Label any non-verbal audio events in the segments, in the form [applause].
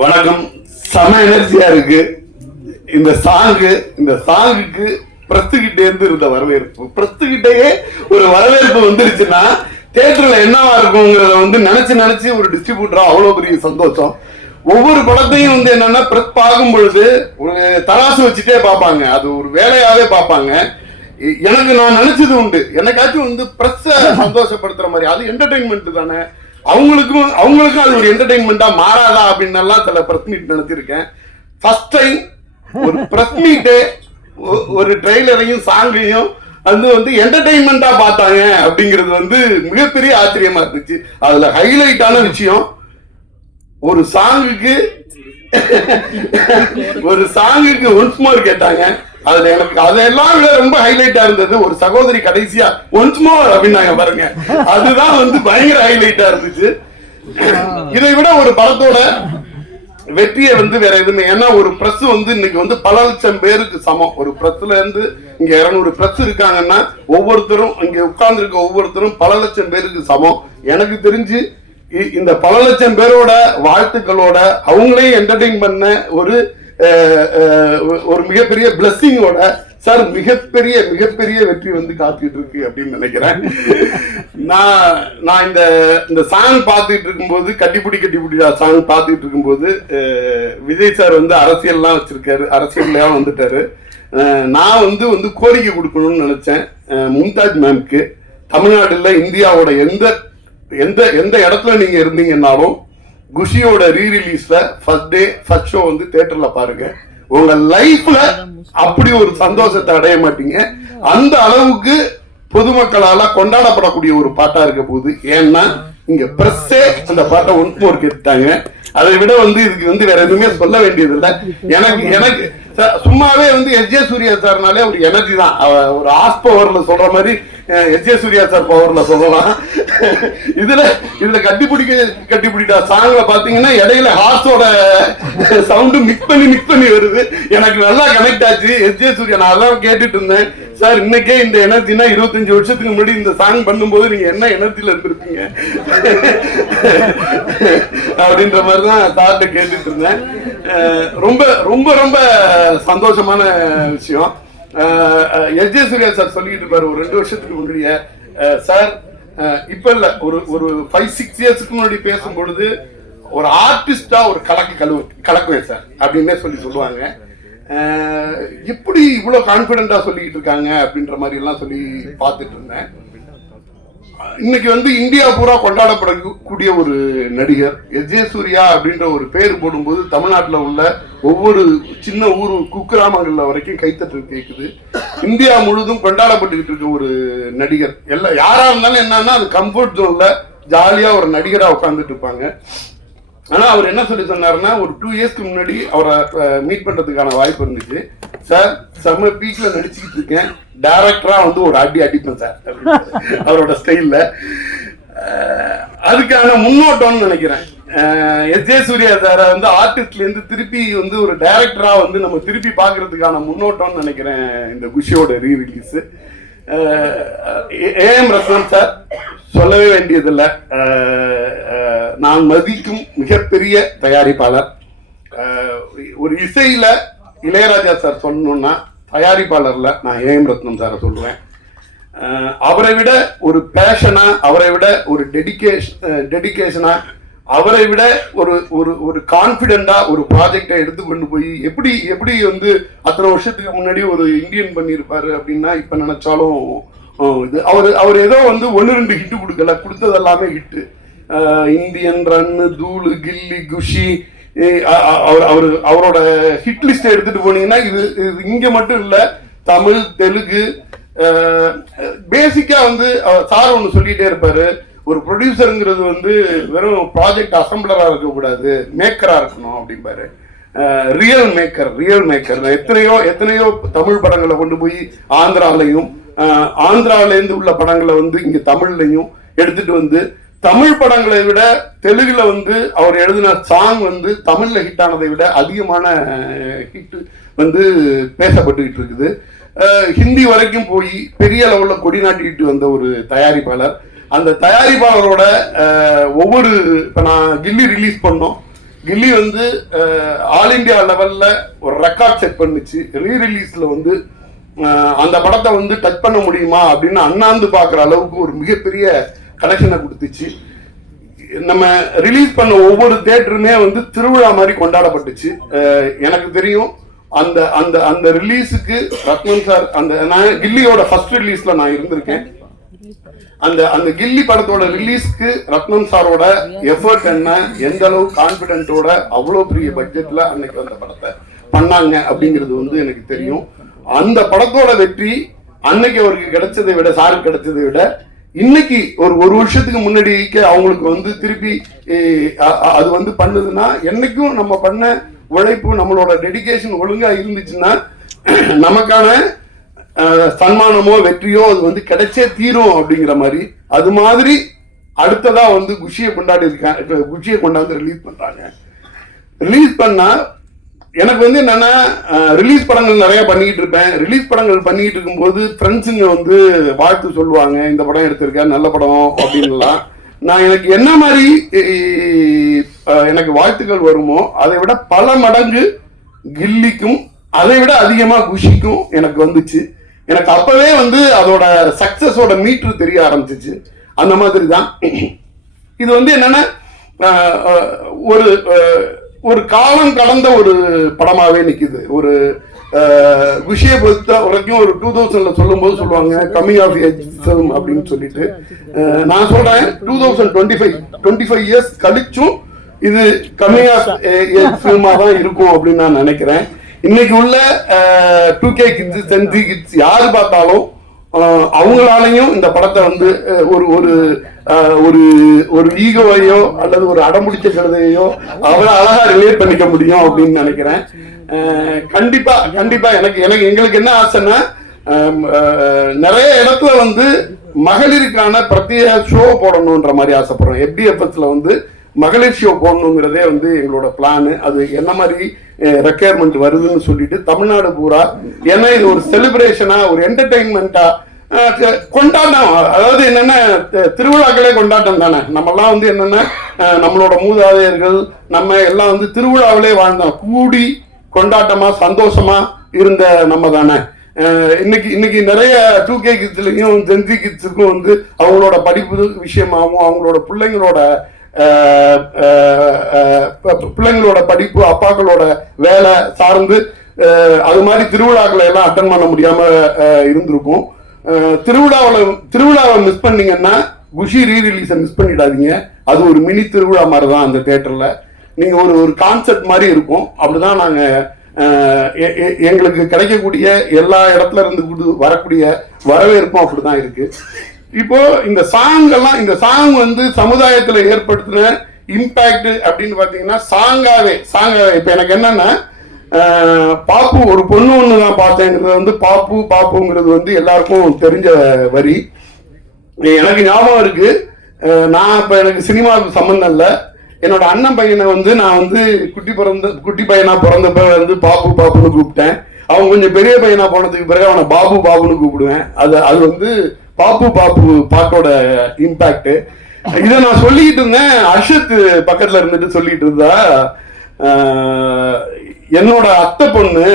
வணக்கம். செம எனர்ஜியா இருக்கு. இந்த சாங்கு இந்த சாங்குக்கு பிரஸ்துகிட்டே இருந்து இருந்த வரவேற்பு. பிரஸ்துகிட்டயே ஒரு வரவேற்பு வந்துருச்சுன்னா தேட்டர்ல என்னவா இருக்குங்கிறத வந்து நினைச்சு நினைச்சு ஒரு டிஸ்ட்ரிபியூட்டரா அவ்வளவு பெரிய சந்தோஷம். ஒவ்வொரு படத்தையும் வந்து என்னன்னா பிரஸ் பார்க்கும் பொழுது ஒரு தராசு வச்சுட்டே பார்ப்பாங்க. அது ஒரு வேலையாவே பார்ப்பாங்க. எனக்கு நான் நினைச்சது உண்டு. எனக்காச்சும் வந்து பிரஸ்ஸை சந்தோஷப்படுத்துற மாதிரி அது என்டர்டைன்மெண்ட் தானே. அவங்களுக்கும் அவங்களுக்கும் அது ஒரு என்டர்டைன்மெண்டா மாறாதா அப்படின்னு எல்லாம் சில பிரஸ் மீட் நடத்திருக்கேன் ஃபர்ஸ்ட் டைம் ஒரு பிரஸ் மீட்டு ஒரு ட்ரெய்லரையும் சாங்கையும் அது வந்து என்டர்டைன்மெண்டா பார்த்தாங்க அப்படிங்கிறது வந்து மிகப்பெரிய ஆச்சரியமா இருந்துச்சு. அதுல ஹைலைட்டான விஷயம் ஒரு சாங்குக்கு ஒரு சாங்குக்கு ஒன்ஸ் மோர் கேட்டாங்க. அதுல எனக்கு அதெல்லாம் விட ரொம்ப ஹைலைட்டா இருந்தது. ஒரு சகோதரி கடைசியா ஒன்ஸ் மோர் அப்படின்னு பாருங்க. அதுதான் வந்து பயங்கர ஹைலைட்டா இருந்துச்சு. இதை விட ஒரு படத்தோட வெற்றியை வந்து வேற எதுவுமே ஏன்னா ஒரு பிரஸ் வந்து இன்னைக்கு வந்து பல லட்சம் பேருக்கு சமம். ஒரு பிரஸ்ல இருந்து இங்க இருநூறு பிரஸ் இருக்காங்கன்னா ஒவ்வொருத்தரும் இங்க உட்கார்ந்து இருக்க ஒவ்வொருத்தரும் பல லட்சம் பேருக்கு சமம். எனக்கு தெரிஞ்சு இந்த பல லட்சம் பேரோட வாழ்த்துக்களோட அவங்களே என்டர்டெயின் பண்ண ஒரு ஒரு மிகப்பெரிய பிளஸ்ஸிங்கோட சார் மிகப்பெரிய மிகப்பெரிய வெற்றி வந்து காத்துட்டு இருக்கு அப்படின்னு நினைக்கிறேன். நான் நான் இந்த இந்த சாங் பார்த்துட்டு இருக்கும்போது கட்டிப்பிடி கட்டிப்பிடி சாங் பார்த்துட்டு இருக்கும்போது விஜய் சார் வந்து அரசியல்லாம் வச்சிருக்காரு அரசியல்லாம் வந்துட்டாரு. நான் வந்து வந்து கோரிக்கை கொடுக்கணும்னு நினைச்சேன். மும்தாஜ் மேம்க்கு தமிழ்நாட்டில் இந்தியாவோட எந்த எந்த எந்த இடத்துல நீங்க இருந்தீங்கன்னாலும் குஷியோட ரீ ரிலீஸ்ல ஃபர்ஸ்ட் டே ஃபர்ஸ்ட் ஷோ வந்து தியேட்டர்ல பாருங்க. உங்க லைஃப்ல அப்படி ஒரு சந்தோஷத்தை அடைய மாட்டீங்க. அந்த அளவுக்கு பொதுமக்களால கொண்டாடப்படக்கூடிய ஒரு பாட்டா இருக்க போகுது. ஏன்னா இங்க பிரஸ்ஸே அந்த பாட்டை ஒன்மோர் கேட்டாங்க அதை விட வந்து இதுக்கு வந்து வேற எதுவுமே சொல்ல வேண்டியது இல்லை எனக்கு எனக்கு சும்மாவே வந்து எஸ் ஜே சூர்யா சார்னாலே ஒரு எனர்ஜி தான். ஒரு ஆஸ் பவர்ல சொல்ற மாதிரி எஸ் ஜே சூர்யா சார் பவர்ல சொல்லலாம். இதுல இதுல கட்டிப்பிடிக்க கட்டிப்பிடிட்டா சாங்ல பாத்தீங்கன்னா இடையில ஹார்ஸோட சவுண்டு மிக்ஸ் பண்ணி மிக்ஸ் பண்ணி வருது. எனக்கு நல்லா கனெக்ட் ஆச்சு. எஸ் ஜே சூர்யா நான் அதான் கேட்டுட்டு இருந்தேன். சார் இன்னைக்கே இந்த எனர்ஜினா இருபத்தஞ்சு வருஷத்துக்கு முன்னாடி இந்த சாங் பண்ணும்போது நீங்க என்ன எனர்ஜில இருந்திருப்பீங்க? அப்படின்ற மாதிரி தான் சார்ட்ட கேட்டுட்டு இருந்தேன். ரொம்ப ரொம்ப ரொம்ப சந்தோஷமான விஷயம். எஸ் ஜே சூர்யா சார் சொல்லிட்டு இருப்பாரு ஒரு ரெண்டு வருஷத்துக்கு முன்னாடியே சார் இப்ப இல்ல ஒரு ஒரு ஃபைவ் சிக்ஸ் இயர்ஸ்க்கு முன்னாடி பேசும் பொழுது ஒரு ஆர்டிஸ்டா ஒரு கலக்கு கழுவு கலக்குவேன் சார் அப்படின்னே சொல்லி சொல்லுவாங்க. எப்படி இவ்வளவு கான்பிடண்டா சொல்லிட்டு இருக்காங்க அப்படின்ற மாதிரி எல்லாம் சொல்லி பார்த்துட்டு இருந்தேன். இன்னைக்கு வந்து இந்தியா பூரா கொண்டாடப்படக்கூடிய ஒரு நடிகர் எஸ் ஜே சூர்யா அப்படின்ற ஒரு பெயர் போடும்போது தமிழ்நாட்டில் உள்ள ஒவ்வொரு சின்ன ஊர் குக்கிராமங்கள்ல வரைக்கும் கைத்தட்டல் கேட்குது இந்தியா முழுதும் கொண்டாடப்பட்டுக்கிட்டு இருக்க ஒரு நடிகர். எல்லாம் யாரா இருந்தாலும் என்னன்னா அது கம்ஃபர்ட் ஜோன்ல ஜாலியா ஒரு நடிகரா உட்காந்துட்டு இருப்பாங்க. ஆனா அவர் என்ன சொல்லி சொன்னாருன்னா ஒரு டூ இயர்ஸ்க்கு முன்னாடி அவரை மீட் பண்றதுக்கான வாய்ப்பு இருந்துச்சு. சார் செம்ம பீக்ல நடிச்சுக்கிட்டு இருக்கேன். டைரக்டரா வந்து ஒரு அடி அடிப்பேன் சார் [laughs] அவரோட ஸ்டைல்ல அதுக்கான முன்னோட்டம்னு நினைக்கிறேன். எஸ். ஜே. சூர்யா சாரை வந்து ஆர்டிஸ்ட்ல இருந்து திருப்பி வந்து ஒரு டைரக்டரா வந்து நம்ம திருப்பி பாக்குறதுக்கான முன்னோட்டம்னு நினைக்கிறேன் இந்த குஷியோட re release AM Rathnam sir சொல்லவே வேண்டியதில்லை. நான் மதிக்கும் மிகப்பெரிய தயாரிப்பாளர். ஒரு இசையில் இளையராஜா சார் சொல்லணும்னா தயாரிப்பாளரில் நான் ஏஎம் ரத்னம் சாரை சொல்லுவேன். அவரை விட ஒரு பேஷனாக அவரை விட ஒரு டெடிக்கேஷன் டெடிக்கேஷனாக அவரை விட ஒரு ஒரு ஒரு கான்பிடண்டா ஒரு ப்ராஜெக்டை எடுத்து கொண்டு போய் எப்படி எப்படி வந்து அத்தனை வருஷத்துக்கு முன்னாடி ஒரு இந்தியன் பண்ணியிருப்பாரு அப்படின்னா இப்ப நினைச்சாலும் இது அவர் அவர் ஏதோ வந்து ஒன்று ரெண்டு ஹிட்டு கொடுக்கல. கொடுத்தது எல்லாமே ஹிட்டு இந்தியன் ரன்னு தூளு கில்லி குஷி அவர் அவர் அவரோட ஹிட் லிஸ்ட் எடுத்துட்டு போனீங்கன்னா இது இது இங்க மட்டும் இல்ல தமிழ் தெலுங்கு பேசிக்கா வந்து அவர் சார் ஒன்று சொல்லிட்டே இருப்பாரு. ஒரு ப்ரொடியூசருங்கிறது வந்து வெறும் ப்ராஜெக்ட் அசம்பிளராக இருக்கக்கூடாது மேக்கராக இருக்கணும் அப்படிம்பாரு. ரியல் மேக்கர் ரியல் மேக்கர் எத்தனையோ எத்தனையோ தமிழ் படங்களை கொண்டு போய் ஆந்திராலையும் ஆந்திராவிலேருந்து உள்ள படங்களை வந்து இங்க தமிழ்லையும் எடுத்துட்டு வந்து தமிழ் படங்களை விட தெலுங்குல வந்து அவர் எழுதின சாங் வந்து தமிழ்ல ஹிட் ஆனதை விட அதிகமான ஹிட் வந்து பேசப்பட்டுக்கிட்டு இருக்குது. ஹிந்தி வரைக்கும் போய் பெரிய லெவலில் கொடி நாட்டிக்கிட்டு வந்த ஒரு தயாரிப்பாளர். அந்த தயாரிப்பாளரோட ஒவ்வொரு இப்போ நான் கில்லி ரிலீஸ் பண்ணோம். கில்லி வந்து ஆல் இந்தியா லெவலில் ஒரு ரெக்கார்ட் செட் பண்ணுச்சு. ரீ ரிலீஸில் வந்து அந்த படத்தை வந்து டச் பண்ண முடியுமா அப்படின்னு அண்ணாந்து பார்க்குற அளவுக்கு ஒரு மிகப்பெரிய கலெக்ஷனை கொடுத்துச்சு. நம்ம ரிலீஸ் பண்ண ஒவ்வொரு தேட்டருமே வந்து திருவிழா மாதிரி கொண்டாடப்பட்டுச்சு. எனக்கு தெரியும் அந்த அந்த அந்த ரிலீஸுக்கு ரத்னம் சார் அந்த நான் கில்லியோட ஃபர்ஸ்ட் ரிலீஸில் நான் இருந்திருக்கேன். அந்த அந்த கில்லி படத்தோட ரிலீஸ்க்கு ரத்னம் சாரோட எஃபர்ட் என்ன எந்த அளவு கான்பிடென்ட்டோட அவ்வளோ பெரிய பட்ஜெட்ல அன்னைக்கு அந்த படத்தை பண்ணாங்க அப்படிங்கிறது வந்து எனக்கு தெரியும். அந்த படத்தோட வெற்றி அன்னைக்கு அவருக்கு கிடைச்சதை விட சாருக்கு கிடைச்சதை விட இன்னைக்கு ஒரு ஒரு வருஷத்துக்கு முன்னாடிக்கு அவங்களுக்கு வந்து திருப்பி அது வந்து பண்ணுதுன்னா என்னைக்கும் நம்ம பண்ண உழைப்பு நம்மளோட டெடிகேஷன் ஒழுங்கா இருந்துச்சுன்னா நமக்கான சன்மானமோ வெற்றியோ அது வந்து கிடைச்சே தீரும் அப்படிங்கிற மாதிரி. அது மாதிரி அடுத்ததா வந்து குஷியை கொண்டாடி இருக்காங்க குஷியை கொண்டாந்து ரிலீஸ் பண்றாங்க. ரிலீஸ் பண்ணா எனக்கு வந்து என்னன்னா ரிலீஸ் படங்கள் நிறைய பண்ணிக்கிட்டு இருப்பேன். ரிலீஸ் படங்கள் பண்ணிக்கிட்டு இருக்கும்போது ஃப்ரெண்ட்ஸுங்க வந்து வாழ்த்து சொல்லுவாங்க இந்த படம் எடுத்திருக்கேன் நல்ல படம் அப்படின்லாம் நான் எனக்கு என்ன மாதிரி எனக்கு வாழ்த்துக்கள் வருமோ அதை விட பல மடங்கு கில்லிக்கும் அதை விட அதிகமாக குஷிக்கும் எனக்கு வந்துச்சு. எனக்கு அப்பவே வந்து அதோட சக்சஸோட மீட்ரு தெரிய ஆரம்பிச்சிச்சு. அந்த மாதிரி தான் இது வந்து என்னன்னா ஒரு ஒரு காலம் கடந்த ஒரு படமாவே நிக்குது. ஒரு விஷயம் விஷய பொறுத்த வரைக்கும் ஒரு டூ தௌசண்ட்ல சொல்லும் போது சொல்லுவாங்க கம்மிங் ஆஃப் ஏஜ் ஃபிலிம் அப்படின்னு சொல்லிட்டு. நான் சொல்றேன் two thousand twenty five twenty five years கழிச்சும் இது கம்மிங் ஆஃப் ஏஜ் ஃபிலிமா தான் இருக்கும் அப்படின்னு நான் நினைக்கிறேன். இன்னைக்கு உள்ள two K kids Gen Z kids யார் பார்த்தாலும் அவங்களாலையும் இந்த படத்தை வந்து ஒரு ஒரு ஒரு ஒரு ஈகோவையோ அல்லது ஒரு அடம்பிடிச்ச கழுதையோ அவரை அழகா ரிலேட் பண்ணிக்க முடியும் அப்படின்னு நினைக்கிறேன். கண்டிப்பா கண்டிப்பா எனக்கு எனக்கு எங்களுக்கு என்ன ஆசைன்னா நிறைய இடத்துல வந்து மகளிருக்கான பிரத்யேக ஷோ போடணுன்ற மாதிரி ஆசைப்படுறோம். எஃபிஎஃப்எஸ்ல வந்து மகளிர் ஷோ போடணுங்கிறதே வந்து எங்களோட பிளான் அது என்ன மாதிரி ரெக்குயர்மெண்ட் வருதுன்னு சொல்லிட்டு தமிழ்நாடு பூரா ஏன்னா இது ஒரு செலிப்ரேஷனா ஒரு என்டர்டைன்மெண்ட்டா கொண்டாட்டம். அதாவது என்னென்ன திருவிழாக்களே கொண்டாட்டம் தானே. நம்மலாம் வந்து என்னென்ன நம்மளோட மூதாதையர்கள் நம்ம எல்லாம் வந்து திருவிழாவிலே வாழ்ந்தோம் கூடி கொண்டாட்டமா சந்தோஷமா இருந்த நம்ம தானே. இன்னைக்கு இன்னைக்கு நிறைய டூ கே கிட்ஸ்லயும் ஜென்சி கிட்ஸுக்கும் வந்து அவங்களோட படிப்பு விஷயமாகவும் அவங்களோட பிள்ளைங்களோட பிள்ளைங்களோட படிப்பு அப்பாக்களோட வேலை சார்ந்து அது மாதிரி திருவிழாக்களை எல்லாம் அட்டன் பண்ண முடியாம இருந்திருக்கும். திருவிழாவில் திருவிழாவை மிஸ் பண்ணீங்கன்னா குஷி ரீ ரிலீஸை மிஸ் பண்ணிடாதீங்க. அது ஒரு மினி திருவிழா மாதிரி தான் அந்த தேட்டரில் நீங்கள் ஒரு ஒரு கான்செப்ட் மாதிரி இருக்கும். அப்படிதான் நாங்கள் எங்களுக்கு கிடைக்கக்கூடிய எல்லா இடத்துல இருந்து வரக்கூடிய வரவேற்பும் அப்படிதான் இருக்கு. இப்போ இந்த சாங் எல்லாம் இந்த சாங் வந்து சமுதாயத்துல ஏற்படுத்தின இம்பேக்ட் அப்படின்னு பாத்தீங்கன்னா சாங்காவே சாங்காவே. இப்ப எனக்கு என்னன்னா பாப்பு ஒரு பொண்ணு ஒண்ணு நான் பார்த்தேங்கிறது வந்து பாப்பு பாப்புங்கிறது வந்து எல்லாருக்கும் தெரிஞ்ச வரி. எனக்கு ஞாபகம் இருக்கு. நான் இப்ப எனக்கு சினிமாவுக்கு சம்மந்தம் இல்லை. என்னோட அண்ணன் பையனை வந்து நான் வந்து குட்டி பிறந்த குட்டி பையனா பிறந்தப்ப வந்து பாப்பு பாப்புன்னு கூப்பிட்டேன். அவன் கொஞ்சம் பெரிய பையனா போனதுக்கு பிறகு அவனை பாபு பாபுன்னு கூப்பிடுவேன். அது அது வந்து பாப்பு பாப்பு பாட்டோட இம்பாக்ட் இதை நான் சொல்லிக்கிட்டு இருந்தேன். அர்ஷத் பக்கத்துல இருந்துட்டு சொல்லிட்டு இருந்தா என்னோட அத்தை பொண்ணு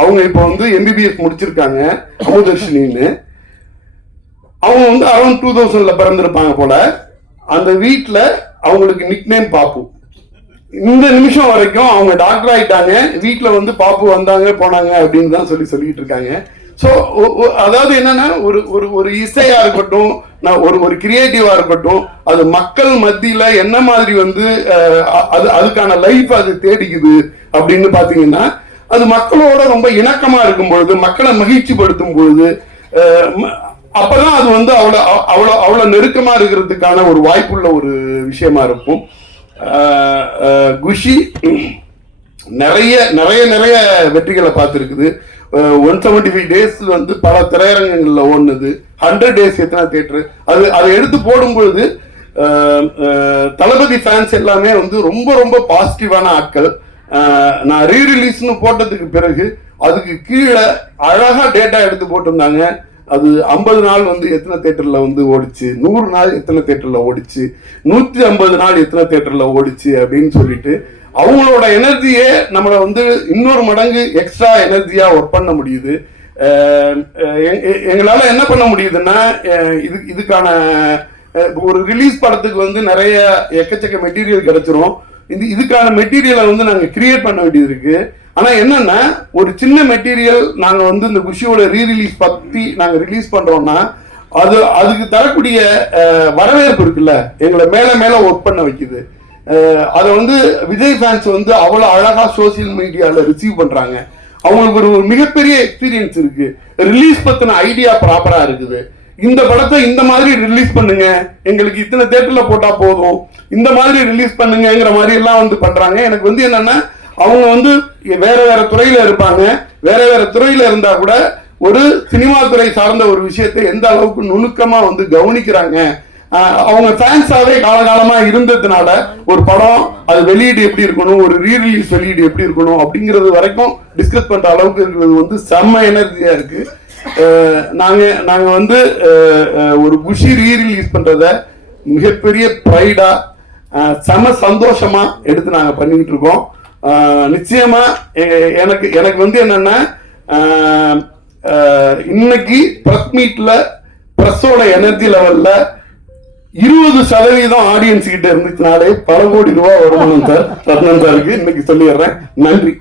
அவங்க இப்போ வந்து எம்பிபிஎஸ் முடிச்சிருக்காங்க அமுதர்ஷினின்னு. அவங்க வந்து அரௌண்ட் டூ தௌசண்ட்ல பிறந்திருப்பாங்க போல. அந்த வீட்டில் அவங்களுக்கு நிக் நேம் பாப்பு. இந்த நிமிஷம் வரைக்கும் அவங்க டாக்டர் ஆயிட்டாங்க. வீட்டில் வந்து பாப்பு வந்தாங்க போனாங்க அப்படின்னு தான் சொல்லி சொல்லிட்டு இருக்காங்க. ஸோ அதாவது என்னன்னா ஒரு ஒரு ஒரு இசையா இருக்கட்டும் நான் ஒரு ஒரு கிரியேட்டிவா இருக்கட்டும் அது மக்கள் மத்தியில என்ன மாதிரி வந்து அது அதுக்கான லைஃப் அது தேடிக்குது அப்படின்னு பாத்தீங்கன்னா அது மக்களோட ரொம்ப இணக்கமா இருக்கும் பொழுது மக்களை மகிழ்ச்சிப்படுத்தும் பொழுது அப்பதான் அது வந்து அவ்வளோ அவ்வளோ அவ்வளோ நெருக்கமா இருக்கிறதுக்கான ஒரு வாய்ப்புள்ள ஒரு விஷயமா இருக்கும். குஷி நிறைய நிறைய நிறைய வெற்றிகளை பார்த்துருக்குது. ஒன் செவன்டி ஃபைவ் டேஸ் வந்து பல திரையரங்கங்களில் ஓடுனது. ஹண்ட்ரட் டேஸ் எத்தனை தேட்டரு அது அதை எடுத்து போடும்பொழுது தளபதி ஃபேன்ஸ் எல்லாமே வந்து ரொம்ப ரொம்ப பாசிட்டிவான ஆட்கள். நான் ரீ ரிலீஸ்னு போட்டதுக்கு பிறகு அதுக்கு கீழே அழகாக டேட்டா எடுத்து போட்டிருந்தாங்க. அது ஐம்பது நாள் வந்து எத்தனை தேட்டரில் வந்து ஓடிச்சு? நூறு நாள் எத்தனை தேட்டரில் ஓடிச்சு? நூற்றி ஐம்பது நாள் எத்தனை தேட்டரில் ஓடிச்சு அப்படின்னு சொல்லிட்டு அவங்களோட எனர்ஜியே நம்மளை வந்து இன்னொரு மடங்கு எக்ஸ்ட்ரா எனர்ஜியாக ஒர்க் பண்ண முடியுது. எங்களால் எ- என்ன பண்ண முடியுதுன்னா இது இதுக்கான ஒரு ரிலீஸ் படத்துக்கு வந்து நிறைய எக்கச்சக்க மெட்டீரியல் கிடைச்சிரும். இது இதுக்கான மெட்டீரியலை வந்து நாங்கள் கிரியேட் பண்ண வேண்டியது இருக்கு ஆனால் என்னன்னா ஒரு சின்ன மெட்டீரியல் நாங்கள் வந்து இந்த குஷியோட ரீ ரிலீஸ் நாங்கள் ரிலீஸ் பண்ணுறோன்னா அது அதுக்கு தரக்கூடிய வரவேற்பு இருக்குல்ல எங்களை மேலே மேலே ஒர்க் பண்ண வைக்குது. அதை வந்து விஜய் ஃபேன்ஸ் வந்து அவ்வளோ அழகாக சோசியல் மீடியாவில் ரிசீவ் பண்ணுறாங்க அவங்களுக்கு ஒரு ஒரு மிகப்பெரிய எக்ஸ்பீரியன்ஸ் இருக்கு. ரிலீஸ் பற்றின ஐடியா ப்ராப்பராக இருக்குது. இந்த படத்தை இந்த மாதிரி ரிலீஸ் பண்ணுங்க. எங்களுக்கு இத்தனை தேட்டரில் போட்டால் போதும். இந்த மாதிரி ரிலீஸ் பண்ணுங்கங்கிற மாதிரி எல்லாம் வந்து பண்றாங்க. எனக்கு வந்து என்னன்னா அவங்க வந்து வேற வேற துறையில இருப்பாங்க. வேற வேற துறையில இருந்தா கூட ஒரு சினிமா துறை சார்ந்த ஒரு விஷயத்தை எந்த அளவுக்கு நுணுக்கமா வந்து கவனிக்கிறாங்க. அவங்க ஃபேன்ஸாவே காலகாலமா இருந்ததுனால ஒரு படம் அது வெளியீடு எப்படி இருக்கணும் ஒரு ரீ ரிலீஸ் வெளியீடு எப்படி இருக்கணும் அப்படிங்கிறது வரைக்கும் டிஸ்கஸ் பண்ற அளவுக்கு இருக்கிறது வந்து செம்ம எனர்ஜியா இருக்கு. நாங்க நாங்க வந்து ஒரு குஷி ரீ ரிலீஸ் பண்றத மிகப்பெரிய ப்ரைடா செம சந்தோஷமா எடுத்து நாங்க பண்ணிக்கிட்டு இருக்கோம். ஆஹ் நிச்சயமா எனக்கு எனக்கு வந்து என்னன்னா ஆஹ் ஆஹ் இன்னைக்கு பிரஸ் மீட்ல பிரஸோட எனர்ஜி லெவல்ல இருபது சதவீதம் ஆடியன்ஸ் கிட்ட இருந்துச்சுனாலே பல கோடி ரூபாய் வருமானம் சார். ரத்னம் சாருக்கு இன்னைக்கு சொல்லிடுறேன். நன்றி.